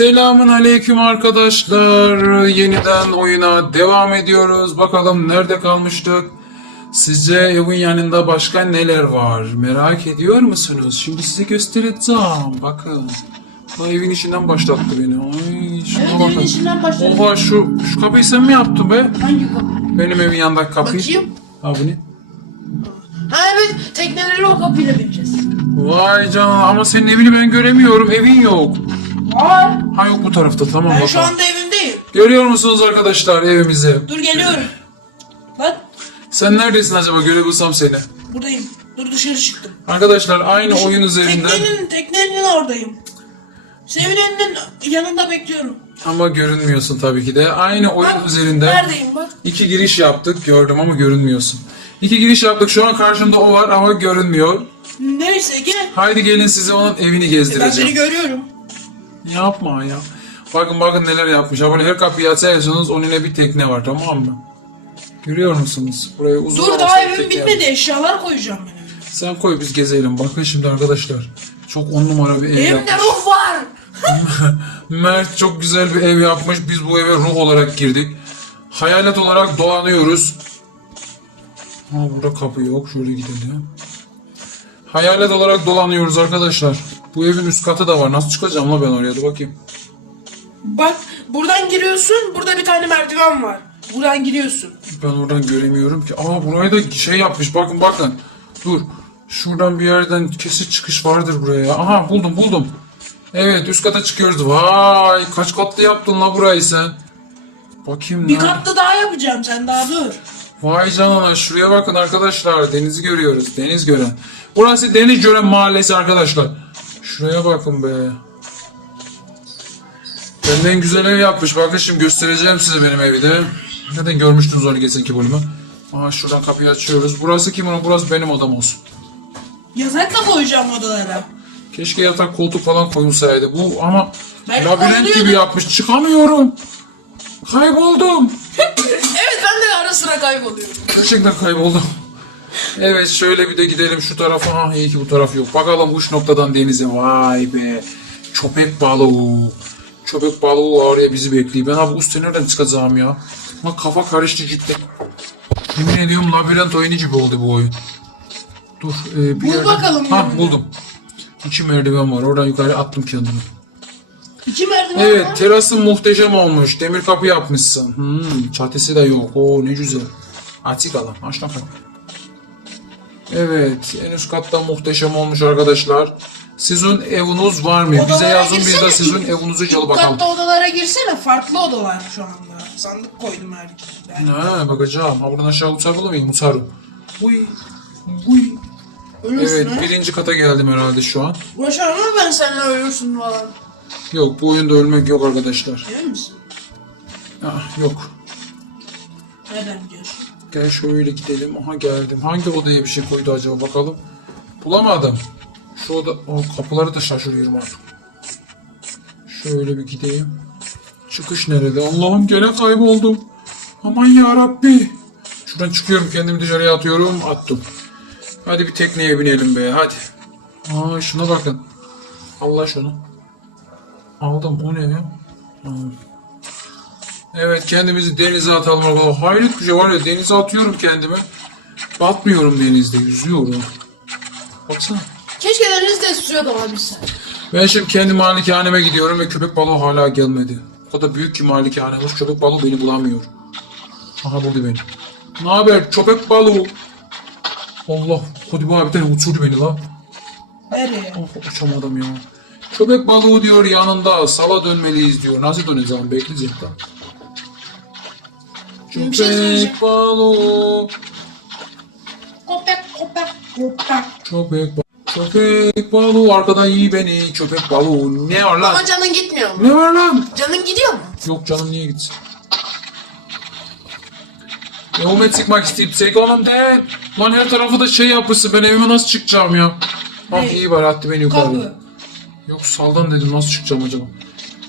Selamun aleyküm arkadaşlar. Yeniden oyuna devam ediyoruz. Bakalım nerede kalmıştık? Sizce evin yanında başka neler var? Merak ediyor musunuz? Şimdi size göstereceğim. Bakın. Bu evin içinden başlattı beni. Ay şuna Evet bakın. evin içinden başladı. Oha şu, şu kapıyı sen mi yaptın be? Hangi kapı? Benim evin yanındaki kapıyı. Bakayım. Ha bu ne? Ha evet tekneleri o kapıyla bineceğiz. Vay canına ama senin evini ben göremiyorum. Evin yok. Var. Ha yok bu tarafta tamam Ben bakalım. şu anda evimdeyim. Görüyor musunuz arkadaşlar evimizi? Dur geliyorum. Bak Sen neredesin acaba görebilsem seni? buradayım. Dur dışarı çıktım. Arkadaşlar aynı oyun üzerinde Teknenin, teknenin oradayım. Sevinenin yanında bekliyorum. ama görünmüyorsun tabii ki de. Aynı oyun Bak, üzerinde Neredeyim bak. iki giriş yaptık gördüm ama görünmüyorsun. İki giriş yaptık şu an karşımda o var ama görünmüyor. Neyse gel. Haydi gelin size onun evini Ben seni gezdireceğim. görüyorum. Yapma ya. Bakın bakın neler yapmış. Ha böyle her kapıyı açarsanız onun bir tekne var tamam mı? Görüyor musunuz? Buraya uzun Dur daha evim bitmedi. Eşyalar koyacağım ben. Sen koy biz gezelim. Bakın şimdi arkadaşlar. Çok on numara bir ev Evimde yapmış. ruh var. Mert çok güzel bir ev yapmış. Biz bu eve ruh olarak girdik. Hayalet olarak dolanıyoruz. Ha burada kapı yok. Şöyle gidelim. Hayalet olarak dolanıyoruz arkadaşlar. Bu evin üst katı da var. Nasıl çıkacağım la ben oraya? Dur bakayım. Bak buradan giriyorsun. Burada bir tane merdiven var. Buradan giriyorsun. Ben oradan göremiyorum ki. Aa burayı da şey yapmış. Bakın bakın. Dur. Şuradan bir yerden kesin çıkış vardır buraya. ya. Aha buldum buldum. Evet üst kata çıkıyoruz. Vay kaç katlı yaptın la burayı sen. Bakayım Bir katlı daha yapacağım sen daha dur. Vay canına şuraya bakın arkadaşlar. Denizi görüyoruz. Deniz gören. Burası Deniz Gören Mahallesi arkadaşlar. Şuraya bakın be. Benden güzel ev yapmış. Bakın şimdi göstereceğim size benim evi de. Zaten görmüştünüz onu geçenki bölümü. Aa şuradan kapıyı açıyoruz. Burası kimin? Burası benim odam olsun. Yatak da koyacağım odalara. Keşke yatak koltuk falan koyulsaydı. Bu ama Ben labirent gibi yapmış. Çıkamıyorum. Kayboldum. Evet ben de ara sıra kayboluyorum. Gerçekten kayboldum. Evet şöyle bir de gidelim şu tarafa. Ha iyi ki bu taraf yok. Bakalım uç noktadan denize. Vay be. Köpek balığı. Köpek balığı oraya bizi bekliyor. Ben abi usta nereden çıkacağım ya? Bak kafa karıştı cidden. Yemin ediyorum labirent oyunu gibi oldu bu oyun. Dur. E, bir Bul yerden- bakalım Ha yanına. buldum. İki merdiven var. Oradan yukarı attım kendimi. İki merdiven Evet var. terasın muhteşem olmuş. Demir kapı yapmışsın. Hmm, çatısı da yok. Oo ne güzel. Açık alan. Aç lan kapıyı. Evet en üst katta muhteşem olmuş arkadaşlar. Sizin eviniz var mı? Bize Odalara yazın biz de girsene. sizin evinizi ilk çalı bakalım. katta odalara girsene. Farklı odalar şu anda. Sandık koydum her ben. Ha bakacağım. Ha buradan aşağı uçabilir miyim? Uçarım. Uy. Uy. Ölürsün Evet ha. birinci kata geldim herhalde şu an. Başarım mı ben seninle ölürsün falan. Yok bu oyunda ölmek yok arkadaşlar. Emin misin? Ah, yok. Neden diyorsun? Gel şöyle gidelim. Aha geldim. Hangi odaya bir şey koydu acaba bakalım. Bulamadım. Şu oda... O kapıları da şaşırıyorum artık. Şöyle bir gideyim. Çıkış nerede? Allah'ım gene kayboldum. Aman ya Rabbi. Şuradan çıkıyorum kendimi dışarıya atıyorum. Attım. Hadi bir tekneye binelim be hadi. Aa şuna bakın. Allah şunu. Aldım o ne ya? Aa. Evet kendimizi denize atalım arkadaşlar. Hayret bir şey var ya denize atıyorum kendimi. Batmıyorum denizde yüzüyorum. Baksana. Keşke denizde suya dalabilsen. Ben şimdi kendi malikaneme gidiyorum ve köpek balığı hala gelmedi. O kadar büyük ki malikanemiz köpek balığı beni bulamıyor. Aha buldu beni. Ne haber köpek balığı? Allah hadi bu abi tane uçurdu beni la. Nereye? Oh uçamadım ya. Köpek balığı diyor yanında sala dönmeliyiz diyor. Nasıl döneceğim bekleyecek daha. Bir şey söyleyeceğim. Köpek balığı. Köpek köpek köpek. Köpek balığı. Köpek balığı arkadan yiy beni. Köpek balığı. Ne var lan? Ama canın gitmiyor mu? Ne var lan? Canın gidiyor mu? Yok canım niye gitsin? Evime çıkmak isteyip tek oğlum de. Lan her tarafı da şey yapmışsın. Ben evime nasıl çıkacağım ya? Ah Ne? iyi var attı beni yukarı. Kapı. Yok saldan dedim nasıl çıkacağım acaba?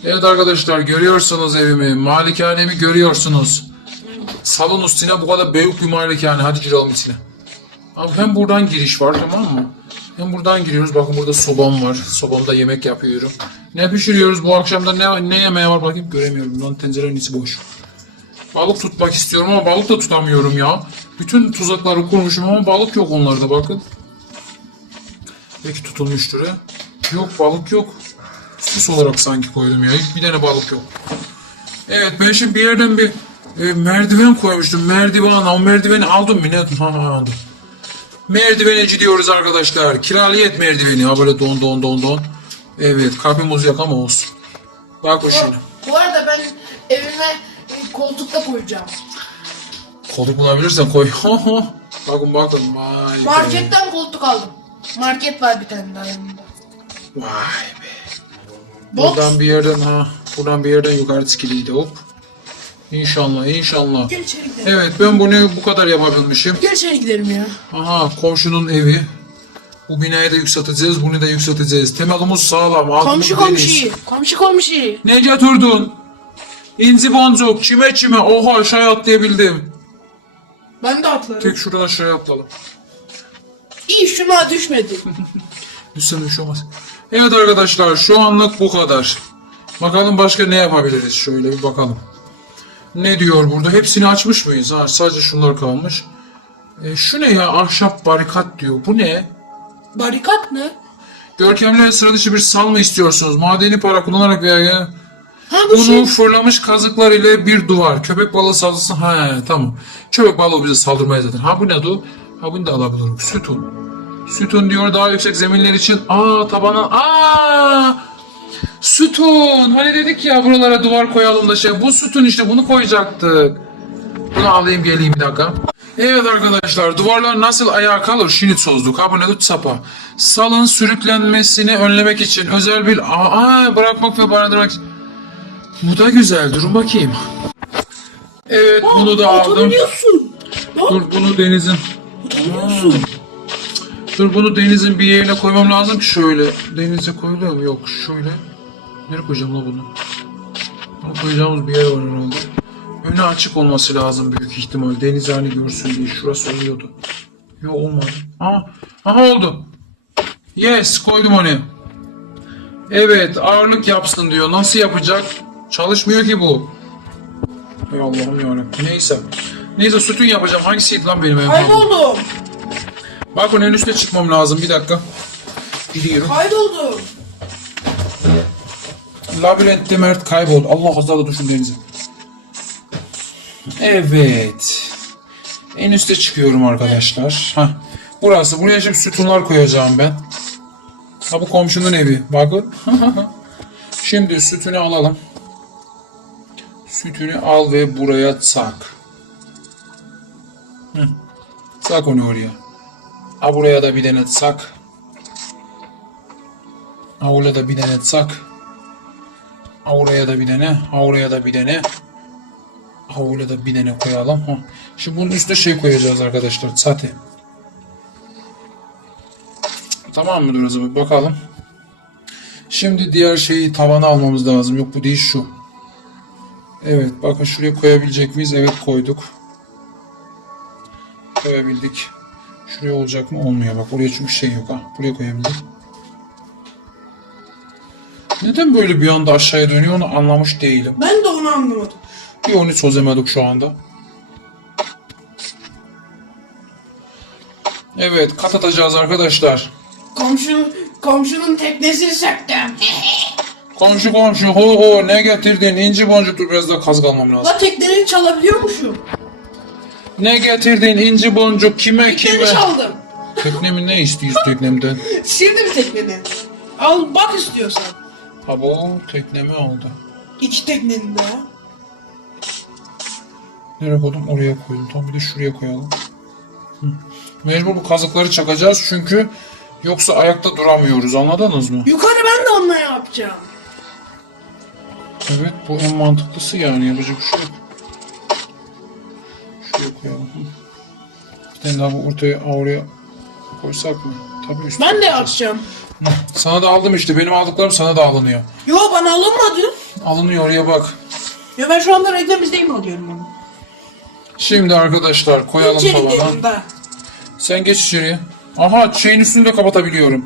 Evet arkadaşlar görüyorsunuz evimi. Malikanemi görüyorsunuz. Salon üstüne bu kadar büyük bir malikane. Hadi girelim içine. Abi hem buradan giriş var tamam mı? Hem buradan giriyoruz. Bakın burada sobam var. Sobamda yemek yapıyorum. Ne pişiriyoruz bu akşamda ne, ne yemeğe var bakayım göremiyorum lan tencerenin içi boş. Balık tutmak istiyorum ama balık da tutamıyorum ya. Bütün tuzakları kurmuşum ama balık yok onlarda bakın. Belki tutulmuştur ha. Yok balık yok. Sus olarak sanki koydum ya. Hiç bir tane balık yok. Evet ben şimdi bir yerden bir e, merdiven koymuştum. Merdiven o merdiveni aldım mı? Ne aldım. Merdivene gidiyoruz arkadaşlar. Kraliyet merdiveni. Ha böyle don don don don. Evet kapımız yok ama olsun. Bak o şimdi. Bu arada ben evime e, koltukta koyacağım. Koltuk bulabilirsen koy. bakın bakın vay be. Marketten koltuk aldım. Market var bir tane daha yanında. Vay be. Box. Buradan bir yerden ha. Buradan bir yerden yukarı çıkılıydı hop. İnşallah inşallah. Gel içeri gidelim. Evet ben bunu bu kadar yapabilmişim. Gel içeri gidelim ya. Aha komşunun evi. Bu binayı da yükselteceğiz, bunu da yükselteceğiz. Temelimiz sağlam, altımız Komşu deniz. komşu. Komşu komşu. Ne götürdün? İnci boncuk, çime çime. Oha aşağıya atlayabildim. Ben de atlarım. Tek şuradan aşağıya atladım. İyi şuna düşmedi. Düşsem bir şey olmaz. Evet arkadaşlar şu anlık bu kadar. Bakalım başka ne yapabiliriz? Şöyle bir bakalım. Ne diyor burada? Hepsini açmış mıyız? Ha, sadece şunlar kalmış. E, şu ne ya? Ahşap barikat diyor. Bu ne? Barikat ne? Görkemli sıra dışı bir sal mı istiyorsunuz? Madeni para kullanarak veya Ha bu Bunu şey. fırlamış kazıklar ile bir duvar. Köpek balığı saldırısı. Ha tamam. Köpek balığı bize saldırmaya zaten. Ha bu ne du? Ha bunu da alabilirim. Sütun. Sütun diyor daha yüksek zeminler için. Aa tabana. Aa! Sütun. Hani dedik ya buralara duvar koyalım da şey. Bu sütun işte bunu koyacaktık. Bunu alayım geleyim bir dakika. Evet arkadaşlar duvarlar nasıl ayağa kalır? Şinit sozduk. Ha bu ne tut sapa. Salın sürüklenmesini önlemek için özel bir aa bırakmak ve barındırmak için. Bu da güzel. Durun bakayım. Evet bunu da aldım. Dur bunu denizin. Dur bunu denizin bir yerine koymam lazım ki şöyle. Denize koyuluyor mu? Yok şöyle. Nereye koyacağım la bunu? Bunu koyacağımız bir yer var herhalde. Önü açık olması lazım büyük ihtimal. Deniz hani görsün diye. Şurası oluyordu. Yok olmadı. Aha, aha oldu. Yes koydum onu. Evet ağırlık yapsın diyor. Nasıl yapacak? Çalışmıyor ki bu. Ey Allah'ım yarabbim. Neyse. Neyse sütun yapacağım. Hangisiydi lan benim evim? Kayboldum. Bak onun en üstüne çıkmam lazım. Bir dakika. Gidiyorum. Kayboldum. Labirentte Mert kayboldu. Allah azza düşün denize. Evet. En üste çıkıyorum arkadaşlar. Hah. Burası. Buraya şimdi sütunlar koyacağım ben. Ha bu komşunun evi. Bakın. şimdi sütünü alalım. Sütünü al ve buraya tak. Hı. Tak onu oraya. Ha buraya da bir tane tak. Ha oraya da bir tane tak. Ha oraya da bir tane. Ha oraya da bir tane. Ha oraya da bir tane koyalım. Şimdi bunun üstüne şey koyacağız arkadaşlar. Sate. Tamam mıdır zaman? Bakalım. Şimdi diğer şeyi tavana almamız lazım. Yok bu değil şu. Evet bakın şuraya koyabilecek miyiz? Evet koyduk. Koyabildik. Şuraya olacak mı? Olmuyor. Bak oraya çünkü şey yok. Ha. Buraya koyabildik. Neden böyle bir anda aşağıya dönüyor onu anlamış değilim. Ben de onu anlamadım. Bir onu çözemedik şu anda. Evet kat atacağız arkadaşlar. Komşu, komşunun teknesini söktüm. Komşu komşu ho ho ne getirdin inci boncuk dur biraz daha kaz kalmam lazım. La tekneleri çalabiliyormuşum. Ne getirdin inci boncuk kime kime? Tekneni çaldım. Teknemi ne istiyorsun teknemden? Sildim tekneni. Al bak istiyorsan. Ha bu teknemi aldı. İki teknenin de. Nereye koydum? Oraya koydum. Tamam bir de şuraya koyalım. Hı. Mecbur bu kazıkları çakacağız çünkü yoksa ayakta duramıyoruz anladınız mı? Yukarı ben de onunla yapacağım. Evet bu en mantıklısı yani yapacak bir şey yok. Şuraya koyalım. Bir tane daha bu ortaya oraya koysak mı? Tabii üstüne. Ben de yapacağım. Hı. Sana da aldım işte benim aldıklarım sana da alınıyor. Yo bana alınmadı. Alınıyor oraya bak. Ya ben şu anda reklam izleyeyim alıyorum onu. Şimdi arkadaşlar koyalım İçeri tavana. Sen geç içeriye. Aha şeyin üstünü de kapatabiliyorum.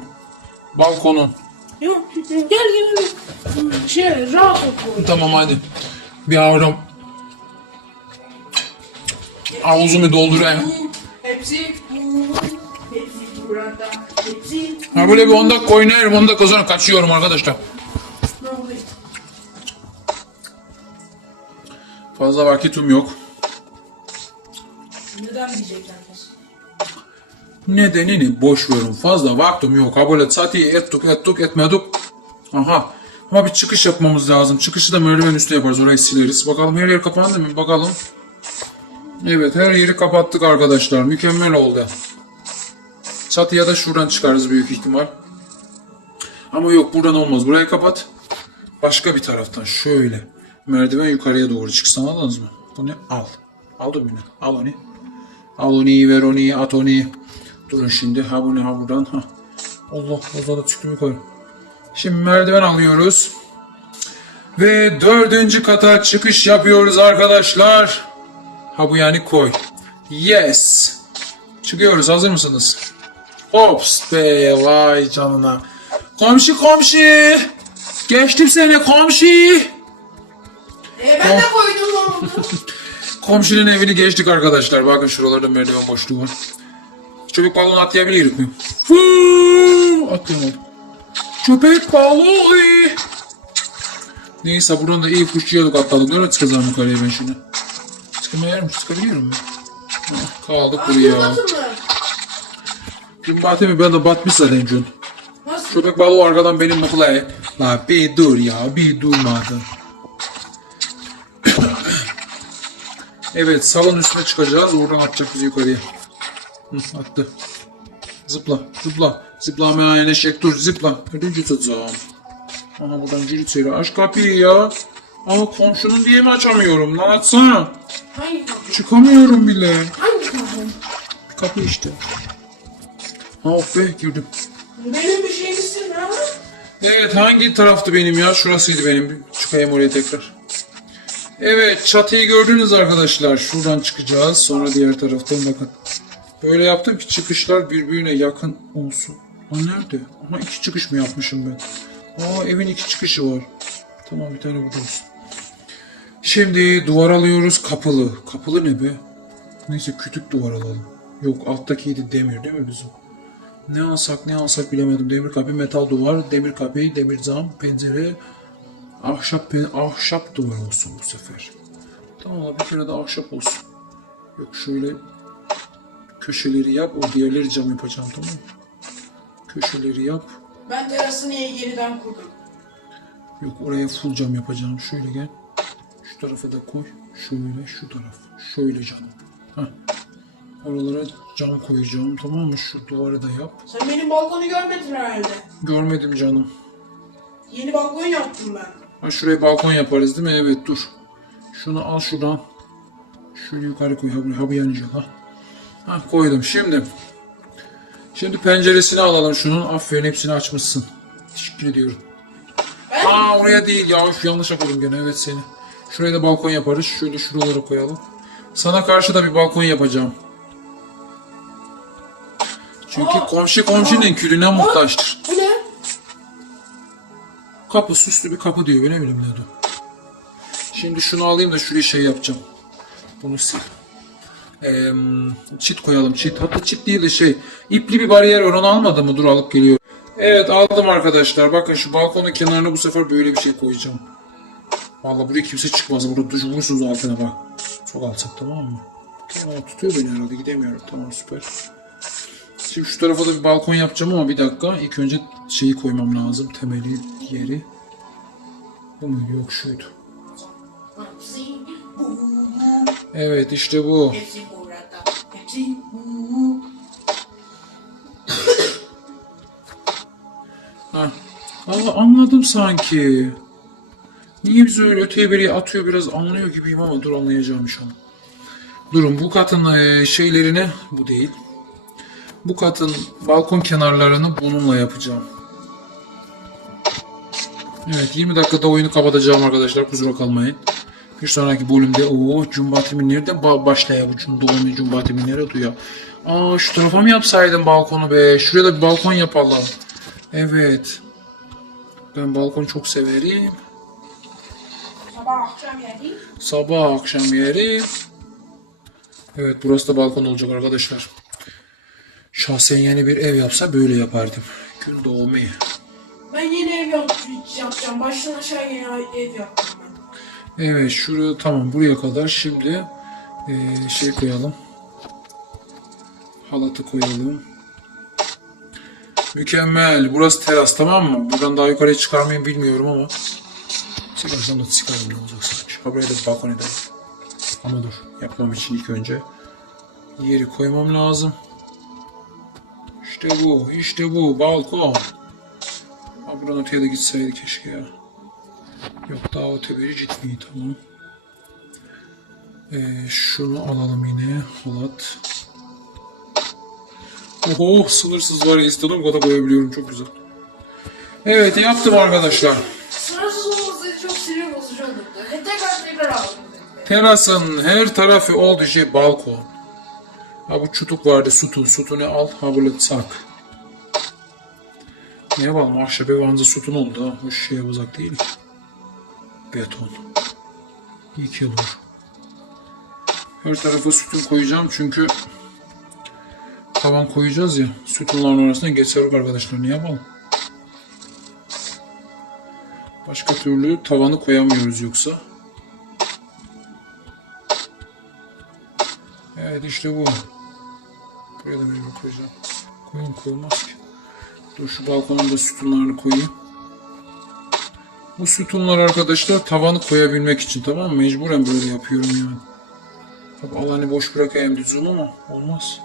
Balkonu. Yok, gel gel. Şey rahat ol. Tamam hadi. Bir avram. Avuzumu doldurayım. Hepsi Hepsi burada. Ha böyle bir 10 dakika oynarım 10 dakika sonra kaçıyorum arkadaşlar. Fazla vakitim yok. Neden diyecekler? Nedenini boş verin. Fazla vaktim yok. Ha böyle sati ettik ettik etmedik. Aha. Ama bir çıkış yapmamız lazım. Çıkışı da merdiven üstü yaparız. Orayı sileriz. Bakalım her yer kapandı mı? Bakalım. Evet her yeri kapattık arkadaşlar. Mükemmel oldu. Çatıya da şuradan çıkarız büyük ihtimal. Ama yok buradan olmaz. Burayı kapat. Başka bir taraftan şöyle. Merdiven yukarıya doğru çıksın anladınız mı? Bu ne? Al. Aldım yine. Al onu. Al onu, ver onu, at onu. Durun şimdi. Ha bu ne ha buradan. Ha. Allah o da çıktım yukarı. Şimdi merdiven alıyoruz. Ve dördüncü kata çıkış yapıyoruz arkadaşlar. Ha bu yani koy. Yes. Çıkıyoruz. Hazır mısınız? Hops be vay canına. Komşu komşu. Geçtim seni komşu. E ben de koydum. Komşunun evini geçtik arkadaşlar. Bakın şuralarda merdiven boşluğu var. Köpek balonu atlayabilir miyim? Atlayamadım. Köpek balığı. Neyse buradan da iyi fışçıyorduk atladık. Nereye çıkacağım yukarıya ben şimdi? Çıkamıyorum. Çıkabiliyorum ben. Heh, Kaldık buraya. Gün batı mı? Ben de batmış zaten gün. Nasıl? Köpek balığı arkadan benim muklaya. La bir dur ya. Bir durmadın. evet salon üstüne çıkacağız. Oradan atacak bizi yukarıya. Hı, attı. Zıpla, zıpla. Zıplamaya yanaşacak dur, zıpla. Ödüncü tutacağım. Aha buradan söyle. Aç kapıyı ya. Ama komşunun diye mi açamıyorum? Lan açsana. Hangi kapı? Çıkamıyorum bile. Hangi kapı? Kapı işte. Of be girdim. Benim bir şeyimsin ha? Evet hangi taraftı benim ya? Şurasıydı benim. Bir Çıkayım oraya tekrar. Evet çatıyı gördünüz arkadaşlar. Şuradan çıkacağız. Sonra diğer taraftan bakın. Böyle yaptım ki çıkışlar birbirine yakın olsun. Aa nerede? Ama iki çıkış mı yapmışım ben? Aa evin iki çıkışı var. Tamam bir tane burada olsun. Şimdi duvar alıyoruz kapılı. Kapılı ne be? Neyse kütük duvar alalım. Yok alttakiydi demir değil mi bizim? Ne alsak ne alsak bilemedim. Demir kapı, metal duvar, demir kapı, demir cam, pencere, ahşap pen ahşap duvar olsun bu sefer. Tamam bir kere de ahşap olsun. Yok şöyle köşeleri yap, o diğerleri cam yapacağım tamam mı? Köşeleri yap. Ben terası niye yeniden kurdum? Yok oraya full cam yapacağım. Şöyle gel. Şu tarafa da koy. Şöyle şu taraf. Şöyle canım. Heh. Oralara cam koyacağım tamam mı? Şu duvarı da yap. Sen benim balkonu görmedin herhalde. Görmedim canım. Yeni balkon yaptım ben. Ha şuraya balkon yaparız değil mi? Evet dur. Şunu al şuradan. Şöyle yukarı koy. Ha buraya ha bu yanacak ha. Ha koydum. Şimdi. Şimdi penceresini alalım şunun. Aferin hepsini açmışsın. Teşekkür ediyorum. Ben Aa oraya değil ya. Üf, yanlış yapalım gene. Evet seni. Şuraya da balkon yaparız. Şöyle şuralara koyalım. Sana karşı da bir balkon yapacağım. Çünkü komşu komşunun külüne muhtaçtır. bu ne? Kapı süslü bir kapı diyor. Ne bileyim ne diyor. Şimdi şunu alayım da şuraya şey yapacağım. Bunu sil. Ee, çit koyalım çit. Hatta çit değil de şey. ipli bir bariyer var onu almadım mı? Dur alıp geliyor. Evet aldım arkadaşlar. Bakın şu balkonun kenarına bu sefer böyle bir şey koyacağım. Vallahi buraya kimse çıkmaz. Burada duş vurursunuz altına bak. Çok alçak tamam mı? Tamam tutuyor beni herhalde gidemiyorum. Tamam süper. Şimdi şu tarafa da bir balkon yapacağım ama bir dakika. İlk önce şeyi koymam lazım. Temeli yeri. Bu mu? Yok şuydu. Evet işte bu. Ha. Allah anladım sanki. Niye bizi öyle öteye beriye atıyor biraz anlıyor gibiyim ama dur anlayacağım inşallah. Durun bu katın e, şeylerini bu değil. Bu katın balkon kenarlarını bununla yapacağım. Evet 20 dakikada oyunu kapatacağım arkadaşlar kusura kalmayın. Bir sonraki bölümde o cumbatimi nereden ba- başlaya bu cumbatimi cumbatimi nereye duyuyor? Aa şu tarafa mı yapsaydım balkonu be? Şuraya da bir balkon yapalım. Evet. Ben balkonu çok severim. Sabah akşam yedi. Sabah akşam yeri. Evet burası da balkon olacak arkadaşlar. Şahsen yeni bir ev yapsa böyle yapardım. Gün doğumu. Ben yeni ev yap- yapacağım. Baştan aşağı yeni ev yaptım ben. Evet şuraya tamam buraya kadar şimdi eee, şey koyalım. Halatı koyalım. Mükemmel. Burası teras tamam mı? Buradan daha yukarıya çıkarmayı bilmiyorum ama. Çıkarsam da çıkarım ne olacak sanki. Ha buraya da bir balkon edelim. Ama dur yapmam için ilk önce yeri koymam lazım. İşte bu, işte bu balkon. Ha buradan öteye de gitseydi keşke ya. Yok daha öte biri gitmiyor tamam. Ee, şunu alalım yine halat. Oho sınırsız var ya istediğim kadar koyabiliyorum çok güzel. Evet yaptım arkadaşlar. Sınırsız olmasaydı çok sinir bozucu olurdu. Tekrar tekrar aldım. Terasın her tarafı oldu şey balkon. Ha bu çutuk vardı sütun. Sütunu al ha böyle sak. Ne yapalım ahşap ev anca sütun oldu ha. Bu şeye uzak değil. Beton. İyi ki olur. Her tarafa sütun koyacağım çünkü tavan koyacağız ya. Sütunların arasına geçer arkadaşlar. Ne yapalım? Başka türlü tavanı koyamıyoruz yoksa. Evet işte bu. Buraya da mecbur koyacağım. Koyun koyulmaz ki. Dur şu balkonun da sütunlarını koyayım. Bu sütunlar arkadaşlar tavanı koyabilmek için tamam mı? Mecburen böyle yapıyorum yani. Tabi alanı boş bırakayım düzgün ama olmaz.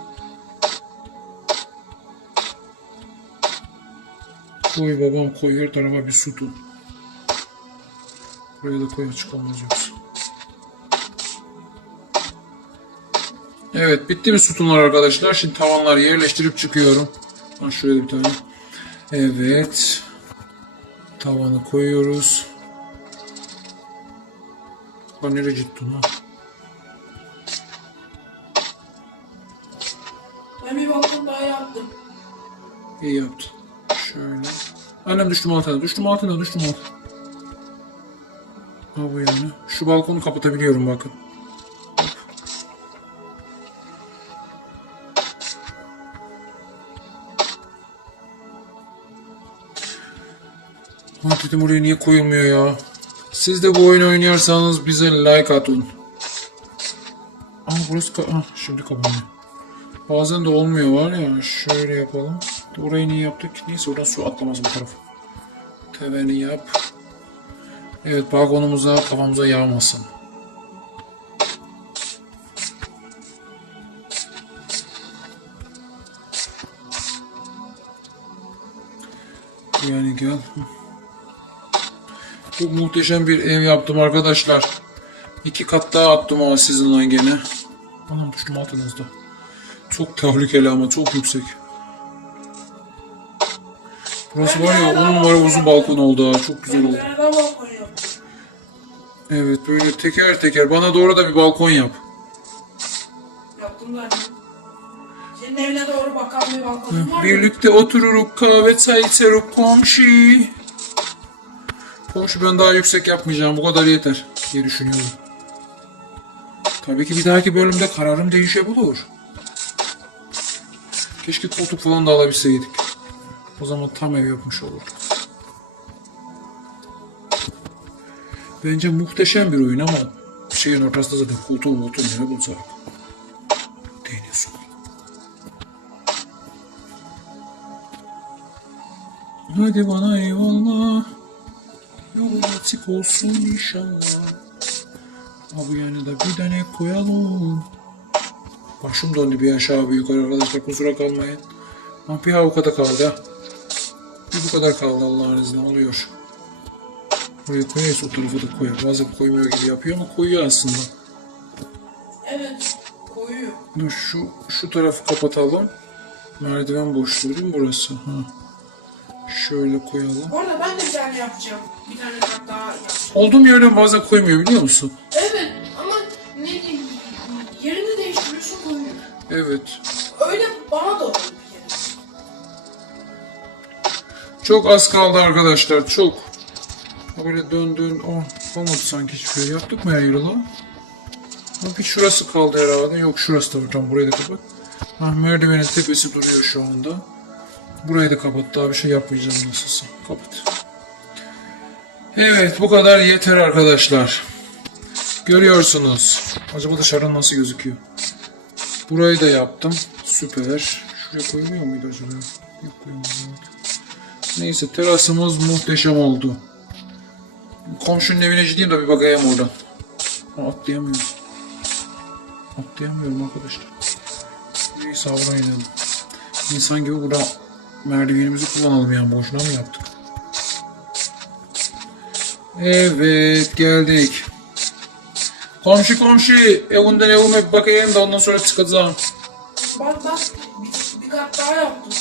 Koy babam koy her tarafa bir sütun. Buraya da koy açık olmaz yoksa. Evet bitti mi sütunlar arkadaşlar? Şimdi tavanları yerleştirip çıkıyorum. Ha, şuraya bir tane. Evet. Tavanı koyuyoruz. Lan nereye ha? Ben bir balkon daha yaptım. İyi yaptın. Şöyle. Annem düştüm altına. Düştüm altına. Düştüm altına. Ha bu yani. Şu balkonu kapatabiliyorum bakın. Ha dedim oraya niye koyulmuyor ya? Siz de bu oyunu oynuyorsanız bize like atın. Aa burası ka- ah, şimdi kapanıyor. Bazen de olmuyor var ya. Şöyle yapalım. Orayı niye yaptık? Neyse oradan su atlamaz bu tarafa. Teveni yap. Evet balkonumuza kafamıza yağmasın. Yani gel. Çok muhteşem bir ev yaptım arkadaşlar. İki kat daha attım ama sizinle gene. Anam düştüm altınızda. Çok tehlikeli ama çok yüksek. Burası var ya on numara uzun balkon oldu ha. Çok güzel oldu. Evet böyle teker teker. Bana doğru da bir balkon yap. Yaptım zaten. Senin evine doğru bakan bir balkonum var mı? Birlikte otururuk kahve çay içeruk komşu. Komşu ben daha yüksek yapmayacağım. Bu kadar yeter diye düşünüyorum. Tabii ki bir dahaki bölümde kararım değişebilir. Keşke koltuk falan da alabilseydik. O zaman tam ev yapmış olurduk. Bence muhteşem bir oyun ama şeyin ortasında zaten koltuğu moltuğu ne bulacak. Deniyorsun. Hadi bana eyvallah. Yolun açık olsun inşallah. Abi yani da bir tane koyalım. Başım döndü bir aşağı bir yukarı arkadaşlar kusura kalmayın. Ama bir kadar kaldı. Bir bu kadar kaldı Allah'ın izniyle oluyor. Buraya koyarız o tarafa da koyar. Bazen koymuyor gibi yapıyor ama koyuyor aslında. Evet. Koyuyor. Dur şu, şu tarafı kapatalım. Merdiven boşluğu değil mi burası? Ha. Şöyle koyalım. Bu arada ben de bir tane yapacağım. Bir tane kat daha yapacağım. Olduğum yerden bazen koymuyor biliyor musun? Evet ama ne diyeyim yerini değiştiriyorsun koyuyor. Evet. Öyle bana da oldu bir kere. Çok az kaldı arkadaşlar. Çok. Böyle dön dön. Oh, olmadı sanki hiçbir şey. Yaptık mı her Bir şurası kaldı herhalde. Yok şurası da var. Burayı da kapat. Ha, merdivenin tepesi duruyor şu anda. Burayı da kapat. Daha bir şey yapmayacağım nasılsa. Kapat. Evet bu kadar yeter arkadaşlar. Görüyorsunuz. Acaba dışarıdan nasıl gözüküyor? Burayı da yaptım. Süper. Şuraya koymuyor muydu acaba? Yok koymuyor. Neyse terasımız muhteşem oldu. Komşunun evine gideyim de bir bakayım oradan. Atlayamıyorum. Atlayamıyorum arkadaşlar. Neyse avra inelim. İnsan gibi burada merdivenimizi kullanalım yani boşuna mı yaptık? Evet geldik. Komşu komşu evinden evime bir bakayım da ondan sonra çıkacağım. Bak bak bir, bir kat daha yaptım.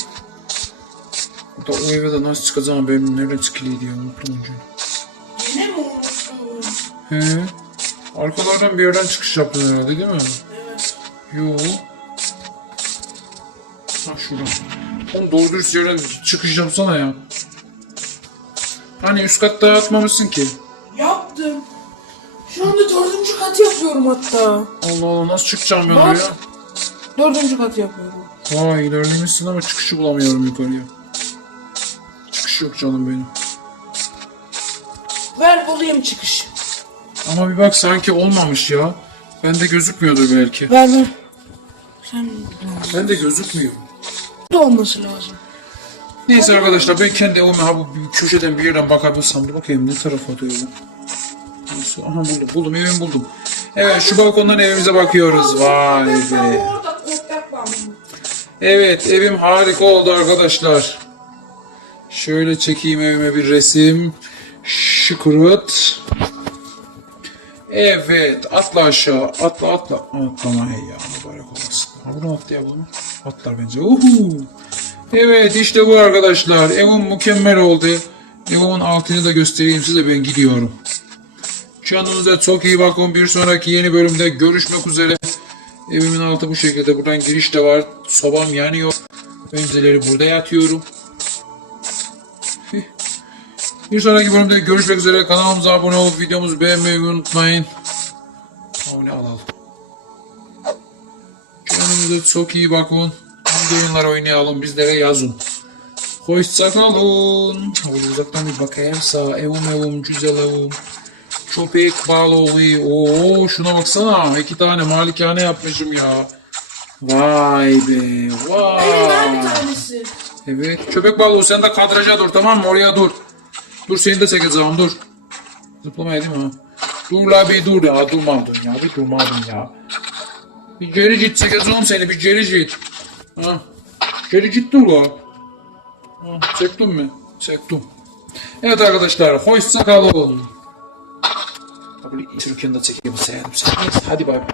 Da o eve de nasıl çıkacağım benim nereden çıkılıydı ya unuttum önce. Yine mi unuttun? He. Arkalardan bir yerden çıkış yaptın herhalde değil mi? Evet. Yo. Ha şuradan. Oğlum doğru dürüst yerden çıkış yapsana ya. Hani üst katta atmamışsın ki. Yaptım. Şu anda dördüncü katı yapıyorum hatta. Allah Allah nasıl çıkacağım ben Bak. oraya? Dördüncü katı yapıyorum. Vay ilerlemişsin ama çıkışı bulamıyorum yukarıya. Çıkış yok canım benim. Ver bulayım çıkış. Ama bir bak sanki olmamış ya. Bende gözükmüyordur belki. Ver ver. Sen Bende gözükmüyor. De olması lazım. Neyse arkadaşlar ben kendi evime ha bu köşeden bir yerden bakabilsem de bakayım ne tarafa diyorum. Nasıl? Aha buldum buldum evimi buldum. Evet şu balkondan evimize bakıyoruz. Vay be. Evet evim harika oldu arkadaşlar. Şöyle çekeyim evime bir resim. Şıkırıt. Evet atla aşağı atla atla. Atlama hey ya mübarek olasın. Bunu atlayalım? Atlar bence. Uhu. Evet işte bu arkadaşlar. Evim mükemmel oldu. Evimin altını da göstereyim size ben gidiyorum. Canınıza çok iyi bakın. Bir sonraki yeni bölümde görüşmek üzere. Evimin altı bu şekilde. Buradan giriş de var. Sobam yanıyor. Önceleri burada yatıyorum. Bir sonraki bölümde görüşmek üzere. Kanalımıza abone olup videomuzu beğenmeyi unutmayın. Abone alalım. Kendinize çok iyi bakın. Hangi oyunlar oynayalım bizlere yazın. Hoşçakalın. Böyle uzaktan bir bakayım sağ. Evim evim güzel evim. Köpek balığı. Oo şuna baksana. iki tane malikane yapmışım ya. Vay be. Vay. Ver bir tanesi. Evet. Köpek balığı sen de kadraja dur tamam mı? Oraya dur. Dur seni de çekeceğim dur. Zıplamaya değil mi? Dur la bir dur ya. Durmadın ya. Bir durmadın ya. Bir geri git çekeceğim seni. Bir geri git. Ha. Geri git dur la. Ha, çektin mi? Çektim. Evet arkadaşlar. Hoşça kalın. Türkiye'de çekeyim. Sevdim. Hadi bay bay.